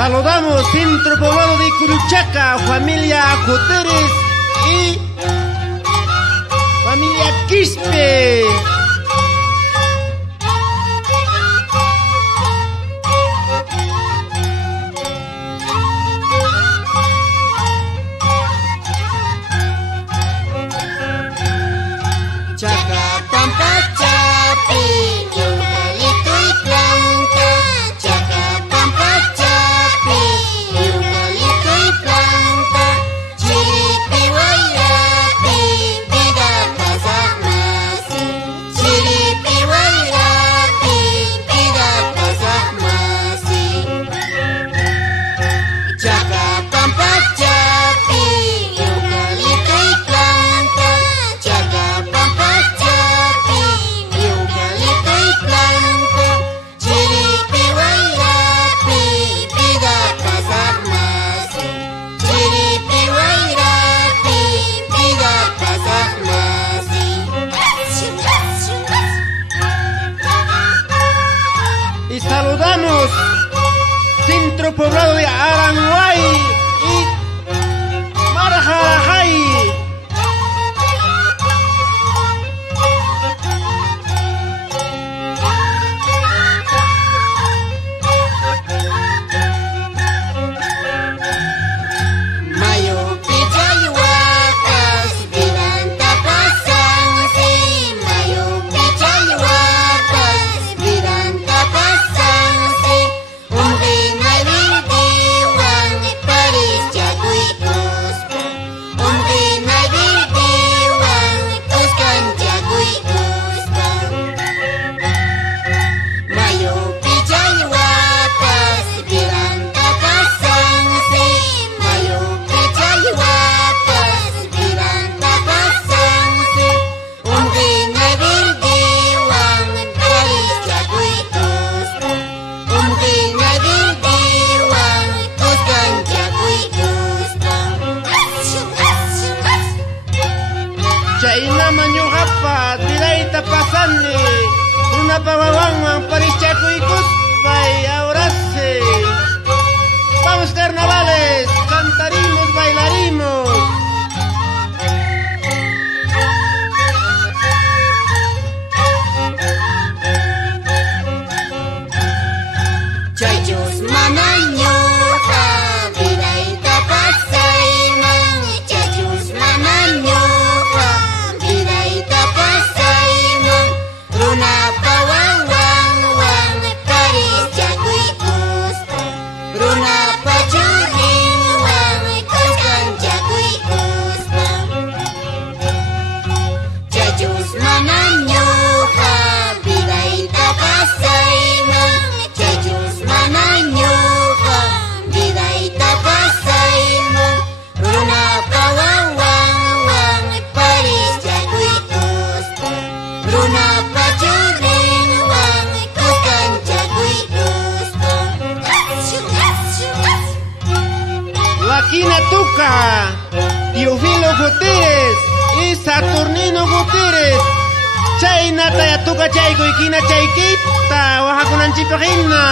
Saludamos Centro Poblado de Curuchaca, familia Guterres y familia Quispe. Saludamos Centro Poblado de Aranguay y Marajay. Chaina manyuhapa dilaita pasane una pavawang parischaco y cuspay ahora sí. Vamos carnavales, cantarimos, bailarimos. Chayos mananyuha dilaita pasayman, chayos mananyuha dilaita pasayman, runa pawawang parischaco y cuspa, runa pachurinwang kuskanchaco y cuspa. Chayos mananyuha dilaita pasayman, chayos mananyuha dilaita pasayman, runa pawawang parischaco y cuspa, runa pachurinwang kuskanchaco y cuspa. Laquina Tuca, Teofilo Guterres y Saturnino Guterres. Chaina Tayatuca Chayco y Quina Chayquita, Oaxaca Nanchipajina.